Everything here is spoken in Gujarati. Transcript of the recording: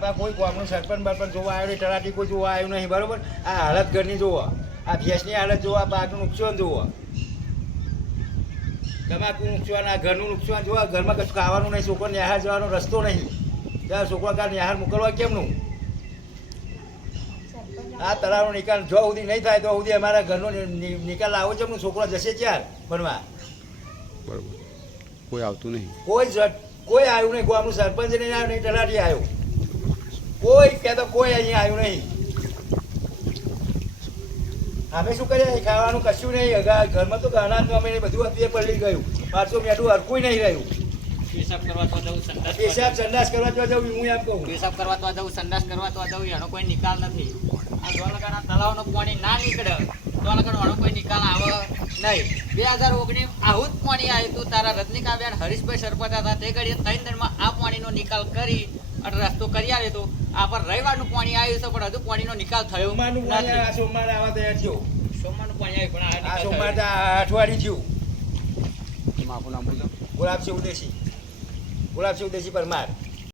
આપણા કોઈ ગામનું સરપંચ બરપંચ જોવા આવ્યો નહીં, તલાટી કોઈ જોવા આવ્યું નહીં, બરોબર. આ હાલત ઘરની જોવો, આ ભેંસની હાલત જોવો, આ બાગનું નુકસાન જોવો, તમાકુનું નુકસાન, આ ઘરનું નુકસાન જોવા. ઘરમાં કશું ખાવાનું નહીં, છોકરો નિહાર જવાનો રસ્તો નહીં, ત્યારે છોકરા કાં નિહાર મોકલવા કેમનું? આ તળાવનો નિકાલ જો સુધી નહીં થાય તો સુધી અમારા ઘરનો નિકાલ આવો છે. છોકરો જશે ચાર ભણવા, બરોબર. કોઈ આવતું નહીં, કોઈ આવ્યું નહીં. ગામનું સરપંચ નહીં આવ્યો, નહીં તલાટી આવ્યો, કોઈ કહેતો કોઈ અહીંયા આવ્યું નહીં. અમે શું કરીએ? ખાવાનું કશું નહીં. ઘરમાં તો અનાજનું અમે બધું હતું એ પડી ગયું. પાછું મેઠું હરખું નહીં રહ્યું. પેશાબ કરવા તો જવું, સંડાસ પેશાબ સંડાસ કરવા તો જવું, હું એમ કહું. પેશાબ કરવા તો જવું, સંડાસ કરવા તો જવું, એનો કોઈ નિકાલ નથી. આ ધોળકાના તળાવનું પાણી ના નીકળે, ધોળકાનો કોઈ નિકાલ આવે નહીં. 2019 આવું જ પાણી આવ્યું હતું. તારા રજનીકાબેન હરીશભાઈ સરપંચ હતા તે ઘડીએ 3 દિનમાં આ પાણીનો નિકાલ કરી અને રસ્તો કરી આવ્યો હતો. આ પર રવિવારનું પાણી આવ્યું છે પણ હજુ પાણીનો નિકાલ થયો સોમવારનું પાણી આ સોમવારે આવવા તૈયાર થયો. સોમવારનું પાણી આવ્યું પણ આ સોમવાર અઠવાડિયું થયું. એમાં આપણું નામ બોલો. ગુલાબસિંહ ઉદેશી, ગુલાબસિંહ ઉદેશી પરમાર.